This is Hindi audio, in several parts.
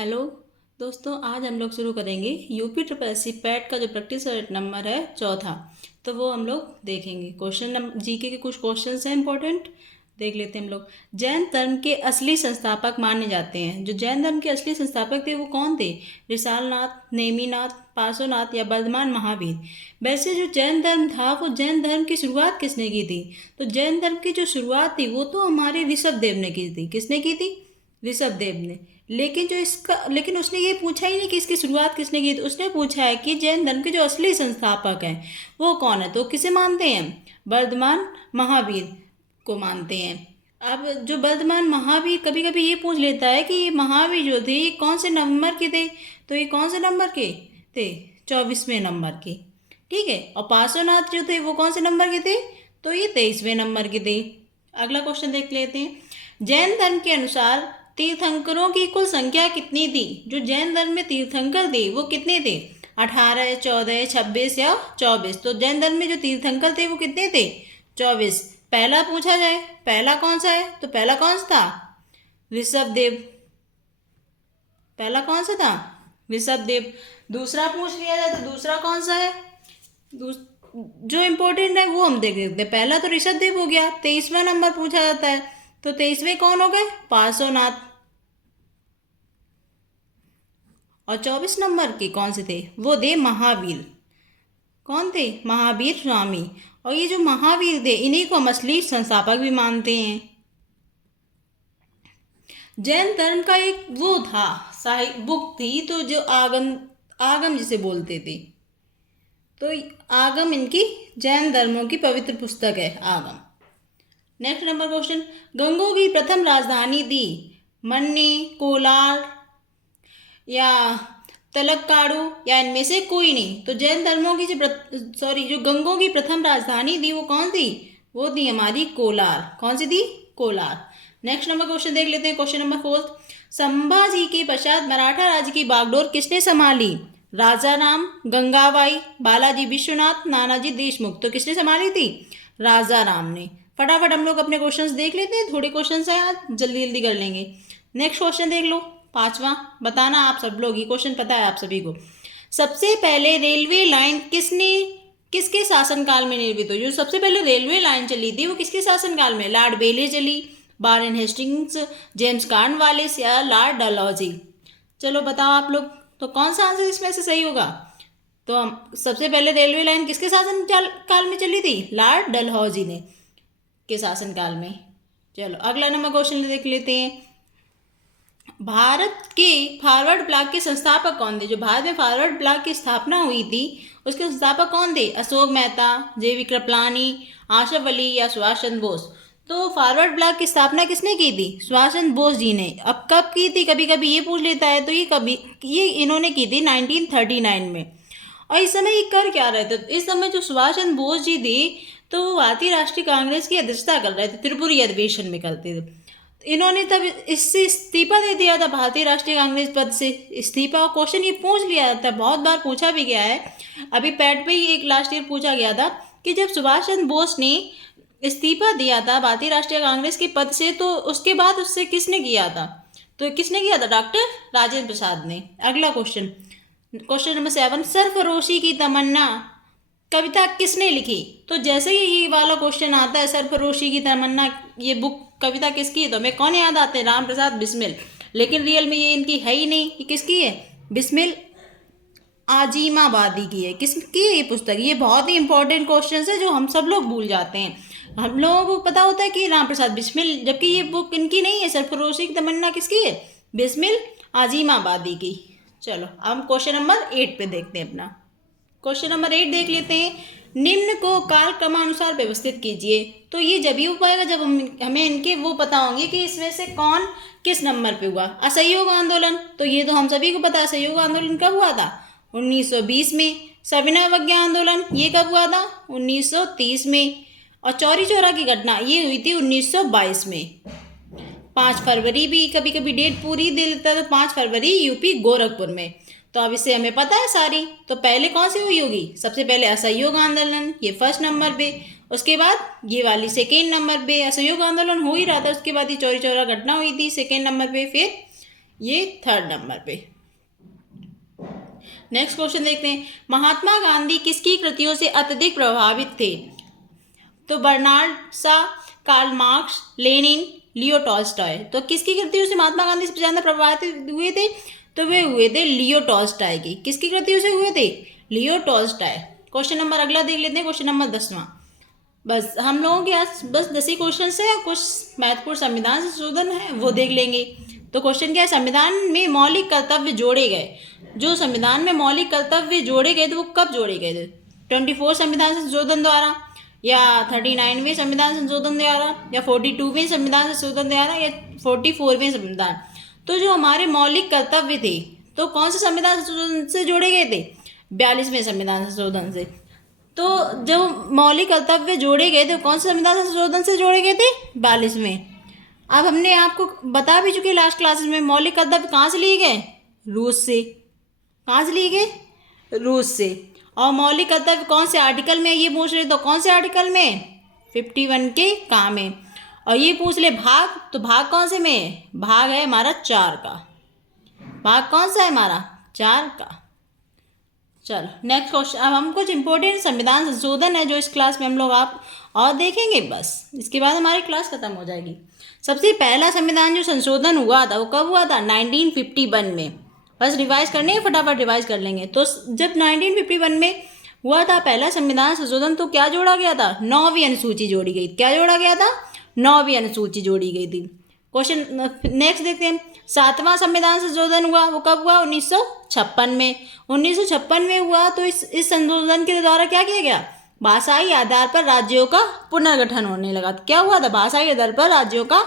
हेलो दोस्तों, आज हम लोग शुरू करेंगे UP triple S C PET का जो प्रैक्टिस नंबर है चौथा। तो वो हम लोग देखेंगे। क्वेश्चन नंबर जीके के कुछ क्वेश्चंस हैं इंपॉर्टेंट, देख लेते हैं हम लोग। जैन धर्म के असली संस्थापक माने जाते हैं। जो जैन धर्म के असली संस्थापक थे वो कौन थे? रिसालनाथ, नेमिनाथ, पार्श्वनाथ या वर्धमान महावीर। वैसे जो जैन धर्म था वो जैन धर्म की शुरुआत किसने की थी? तो जैन धर्म की जो शुरुआत थी वो तो हमारे ऋषभ देव ने की थी। किसने की थी? ऋषभ देव ने। लेकिन उसने ये पूछा ही नहीं कि इसकी शुरुआत किसने की थी। उसने पूछा है कि जैन धर्म के जो असली संस्थापक हैं वो कौन है। तो किसे मानते हैं? वर्धमान महावीर को मानते हैं। अब जो वर्धमान महावीर कभी कभी ये पूछ लेता है कि ये महावीर जो थे ये कौन से नंबर के थे। तो ये कौन से नंबर के थे? 24वें नंबर के। ठीक है। और पार्श्वनाथ जो थे वो कौन से नंबर के थे? तो ये 23वें नंबर के थे। अगला क्वेश्चन देख लेते हैं। जैन धर्म के अनुसार तीर्थंकरों की कुल संख्या कितनी थी? जो जैन धर्म में तीर्थंकर थे वो कितने थे? 18, 14, 26 या 24। तो जैन धर्म में जो तीर्थंकर थे वो कितने थे? 24। पहला पूछा जाए, पहला कौन सा है? तो पहला कौन सा था? ऋषभ देव। पहला कौन सा था? ऋषभ देव। दूसरा पूछ लिया जाए तो दूसरा कौन सा है? जो इम्पोर्टेंट है वो हम देख लेते हैं। पहला तो ऋषभ देव हो गया। 23वां नंबर पूछा जाता है तो 23वें कौन हो गए? पार्श्वनाथ। और 24 नंबर के कौन से थे? वो थे महावीर। कौन थे? महावीर स्वामी। और ये जो महावीर थे इन्हीं को हम असली संस्थापक भी मानते हैं। जैन धर्म का एक वो था, साहित्य बुक थी, तो जो आगम आगम जिसे बोलते थे। तो आगम इनकी जैन धर्मों की पवित्र पुस्तक है, आगम। Next number question. गंगों की प्रथम राजधानी थी मन्ने, कोलार या तलक्काडू या इनमें से कोई नहीं। तो जैन धर्मों की जो गंगों की प्रथम राजधानी थी वो कौन थी? वो थी हमारी कोलार। कौन सी थी? कोलार। नेक्स्ट नंबर क्वेश्चन देख लेते हैं। Question number 4। संभाजी के पश्चात मराठा राज्य की बागडोर किसने संभाली? राजा राम, गंगाबाई, बालाजी विश्वनाथ, नानाजी देशमुख। तो किसने संभाली थी? राजा राम ने। फटाफट हम लोग अपने क्वेश्चंस देख लेते हैं। थोड़े क्वेश्चंस हैं आज, जल्दी जल्दी कर लेंगे। नेक्स्ट क्वेश्चन देख लो, 5वां। बताना आप सब लोग, ये क्वेश्चन पता है आप सभी को। सबसे पहले रेलवे लाइन किसके शासनकाल में निर्मित हुई? जो सबसे पहले रेलवे लाइन चली थी वो किसके शासनकाल में? लॉर्ड बेले चली, वारेन हेस्टिंग्स, जेम्स कॉर्नवालिस या लॉर्ड डलहौजी। चलो बताओ आप लोग, तो कौन सा आंसर इसमें से सही होगा? तो हम सबसे पहले रेलवे लाइन किसके शासन काल में चली थी? लॉर्ड डलहौजी ने के शासनकाल में। चलो अगला नंबर क्वेश्चन देख लेते हैं। भारत के फॉरवर्ड ब्लॉक के संस्थापक कौन थे? जो भारत में फॉरवर्ड ब्लॉक की स्थापना हुई थी उसके संस्थापक कौन थे? अशोक मेहता, जे.वी. कृपलानी, आशफ अली या सुभाष चंद्र बोस। तो फॉरवर्ड ब्लॉक की स्थापना किसने की थी? सुभाष चंद्र बोस जी ने। अब कब की थी कभी कभी ये पूछ लेता है, तो ये इन्होंने की थी 1939 में। और इस समय ये कर क्या रहे थे? इस समय जो सुभाष चंद्र बोस जी थे तो वो भारतीय राष्ट्रीय कांग्रेस की अध्यक्षता कर रहे थे, त्रिपुरी अधिवेशन में करते थे। इन्होंने तब इससे इस्तीफा दे दिया था, भारतीय राष्ट्रीय कांग्रेस पद से इस्तीफा। क्वेश्चन ये पूछ लिया था, बहुत बार पूछा भी गया है। अभी पैट पे ही एक लास्ट ईयर पूछा गया था कि जब सुभाष चंद्र बोस ने इस्तीफा दिया था भारतीय राष्ट्रीय कांग्रेस के पद से तो उसके बाद उससे किसने किया था? तो किसने किया था? डॉक्टर राजेंद्र प्रसाद ने। अगला क्वेश्चन, क्वेश्चन नंबर 7। सरफरोशी की तमन्ना कविता किसने लिखी? तो जैसे ही ये वाला क्वेश्चन आता है सरफरोशी की तमन्ना, ये बुक कविता किसकी है, तो हमें कौन याद आते हैं? राम प्रसाद बिस्मिल। लेकिन रियल में ये इनकी है ही नहीं। ये किसकी है? बिस्मिल आजिमाबादी की है। किसकी है ये पुस्तक? ये बहुत ही इंपॉर्टेंट क्वेश्चन है जो हम सब लोग भूल जाते हैं। हम लोगों को पता होता है कि राम प्रसाद बिस्मिल, जबकि ये बुक इनकी नहीं है। सरफरोशी की तमन्ना किसकी है? बिस्मिल आजिमाबादी की। चलो अब क्वेश्चन नंबर 8 पे देखते हैं अपना। क्वेश्चन नंबर 8 देख लेते हैं। निम्न को काल क्रमानुसार व्यवस्थित कीजिए। तो ये जब ही हो पाएगा जब हमें इनके वो पता होंगे कि इसमें से कौन किस नंबर पे हुआ। असहयोग आंदोलन, तो ये तो हम सभी को पता है। असहयोग आंदोलन कब हुआ था? 1920 में। सविनय अवज्ञा आंदोलन ये कब हुआ था? 1930 में। और चौरी चौरा की घटना ये हुई थी 1922 में। 5 फरवरी भी कभी कभी डेट पूरी दे लेता है, तो 5 फरवरी यूपी गोरखपुर में। तो अब इससे हमें पता है सारी। तो पहले कौन सी हुई होगी? सबसे पहले असहयोग आंदोलन, ये फर्स्ट नंबर पे। उसके बाद ये वाली सेकेंड नंबर पे। असहयोग आंदोलन हो ही रहा था, उसके बाद ये चौरी चौरा घटना हुई थी सेकेंड नंबर पे। फिर ये 3rd नंबर पे। नेक्स्ट क्वेश्चन देखते हैं, महात्मा गांधी किसकी कृतियों से अत्यधिक प्रभावित थे? तो Bernard Shaw, Karl Marx, Lenin, Leo Tolstoy. तो किसकी कृतियों से महात्मा गांधी सबसे ज़्यादा प्रभावित हुए थे? तो वे हुए थे लियो टॉल्स्टॉय की। किसकी कृतियों से हुए थे? Leo Tolstoy. क्वेश्चन नंबर अगला देख लेते हैं, क्वेश्चन नंबर 10वां। बस हम लोगों के आज बस 10 ही क्वेश्चन है और कुछ महत्वपूर्ण संविधान संशोधन है वो देख लेंगे। तो क्वेश्चन क्या है, संविधान में मौलिक कर्तव्य जोड़े गए। जो संविधान में मौलिक कर्तव्य जोड़े गए थे वो कब जोड़े गए थे? 24 संविधान संशोधन द्वारा, या 39वें संविधान संशोधन द्वारा, या 42वें संविधान संशोधन द्वारा, या 44वें संविधान। तो जो हमारे मौलिक कर्तव्य थे तो कौन से संविधान संशोधन से जोड़े गए थे? 42वें संविधान संशोधन से। तो जब मौलिक कर्तव्य जोड़े गए थे कौन से संविधान संशोधन से जोड़े गए थे? 42वें। अब हमने आपको बता भी चुके लास्ट क्लासेस में, मौलिक कर्तव्य कहाँ से लिए गए? रूस से। कहाँ से लिए गए? रूस से। और मौलिक कर्तव्य कौन से आर्टिकल में ये पूछ रहे, तो कौन से आर्टिकल में? 51 के का में। और ये पूछ ले भाग, तो भाग कौन से में? भाग है हमारा 4 का। भाग कौन सा है हमारा? 4 का। चलो नेक्स्ट क्वेश्चन। अब हम कुछ इंपॉर्टेंट संविधान संशोधन है जो इस क्लास में हम लोग आप और देखेंगे, बस इसके बाद हमारी क्लास खत्म हो जाएगी। सबसे पहला संविधान जो संशोधन हुआ था वो कब हुआ था? 1951 में। बस रिवाइज करने हैं, फटाफट रिवाइज कर लेंगे। तो जब 1951 में हुआ था पहला संविधान संशोधन तो क्या जोड़ा गया था? 9वीं अनुसूची जोड़ी गई। क्या जोड़ा गया था? 9वीं अनुसूची जोड़ी गई थी। क्वेश्चन नेक्स्ट देखते हैं, 7वां संविधान संशोधन हुआ वो कब हुआ? 1956 में। 1956 में हुआ तो इस संशोधन के द्वारा क्या किया गया? भाषाई आधार पर राज्यों का पुनर्गठन होने लगा। क्या हुआ था? भाषाई आधार पर राज्यों का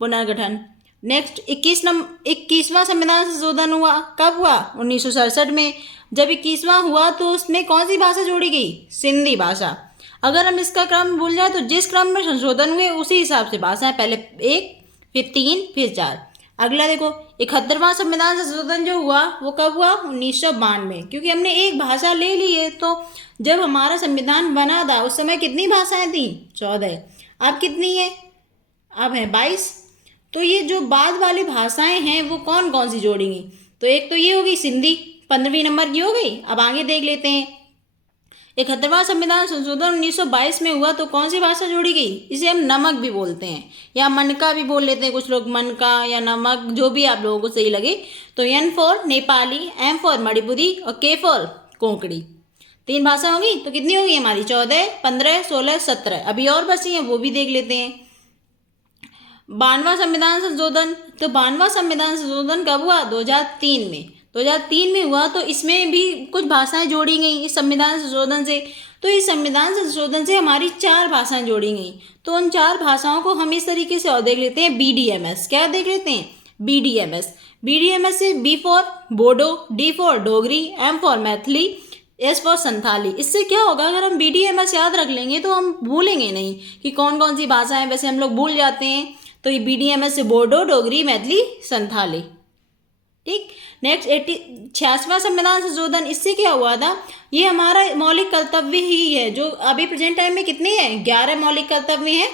पुनर्गठन। नेक्स्ट 21वां संविधान संशोधन हुआ कब हुआ? 1967 में। जब 21वां हुआ तो उसमें कौन सी भाषा जोड़ी गई? सिंधी भाषा। अगर हम इसका क्रम भूल जाए तो जिस क्रम में संशोधन हुए उसी हिसाब से भाषाएं, पहले 1, फिर 3, फिर 4। अगला देखो 71वां संविधान संशोधन जो हुआ वो कब हुआ? 1992। क्योंकि हमने एक भाषा ले ली है तो जब हमारा संविधान बना था उस समय कितनी भाषाएं थी? 14। अब कितनी है? अब है 22। तो ये जो बाद वाली भाषाएं हैं वो कौन कौन सी जोड़ेंगी? तो एक तो ये होगी सिंधी, 15वीं नंबर की हो गई। अब आगे देख लेते हैं, 71वां संविधान संशोधन 1922 में हुआ तो कौन सी भाषा जोड़ी गई? इसे हम नमक भी बोलते हैं या मनका भी बोल लेते हैं कुछ लोग, मनका या नमक, जो भी आप लोगों को सही लगे। तो N for Nepali, M for Manipuri और K फॉर कोंकणी। 3 भाषा होगी तो कितनी होगी हमारी? 14, 15, 16, 17। अभी और बची हैं वो भी देख लेते हैं। 92वां संविधान संशोधन, तो 92वां संविधान संशोधन कब हुआ? 2003 में। 2003 में हुआ तो इसमें भी कुछ भाषाएं जोड़ी गई इस संविधान संशोधन से। तो इस संविधान संशोधन से हमारी 4 भाषाएं जोड़ी गई। तो उन 4 भाषाओं को हम इस तरीके से और देख लेते हैं, BDMS। क्या देख लेते हैं? BDMS। BDMS से B for Bodo, D for Dogri, M for Maithili, S for Santhali. इससे क्या होगा, अगर हम BDMS याद रख लेंगे तो हम भूलेंगे नहीं कि कौन कौन सी भाषाएं, वैसे हम लोग भूल जाते हैं। तो ये BDMS से बोडो, डोगरी, मैथिली, संथाली। ठीक। नेक्स्ट 86वां संविधान संशोधन, इससे क्या हुआ था? ये हमारा मौलिक कर्तव्य ही है जो अभी प्रेजेंट टाइम में कितने हैं? 11 मौलिक कर्तव्य हैं।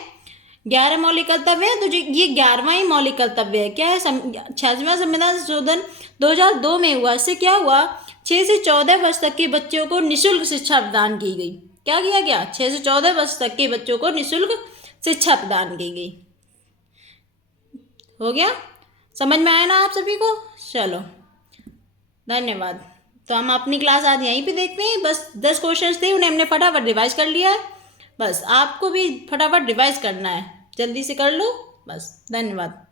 11 मौलिक कर्तव्य हैं। तो जो ये 11वां ही मौलिक कर्तव्य है। क्या है? 86वां संविधान संशोधन 2002 में हुआ। इससे क्या हुआ? 6 से 14 वर्ष तक के बच्चों को निःशुल्क शिक्षा प्रदान की गई। क्या किया गया? 6 से 14 वर्ष तक के बच्चों को निःशुल्क शिक्षा प्रदान की गई। हो गया? समझ में आया ना आप सभी को? चलो धन्यवाद। तो हम अपनी क्लास आज यहीं पे देखते हैं। बस 10 क्वेश्चंस थे, उन्हें हमने फटाफट रिवाइज कर लिया है। बस आपको भी फटाफट रिवाइज करना है, जल्दी से कर लो। बस धन्यवाद।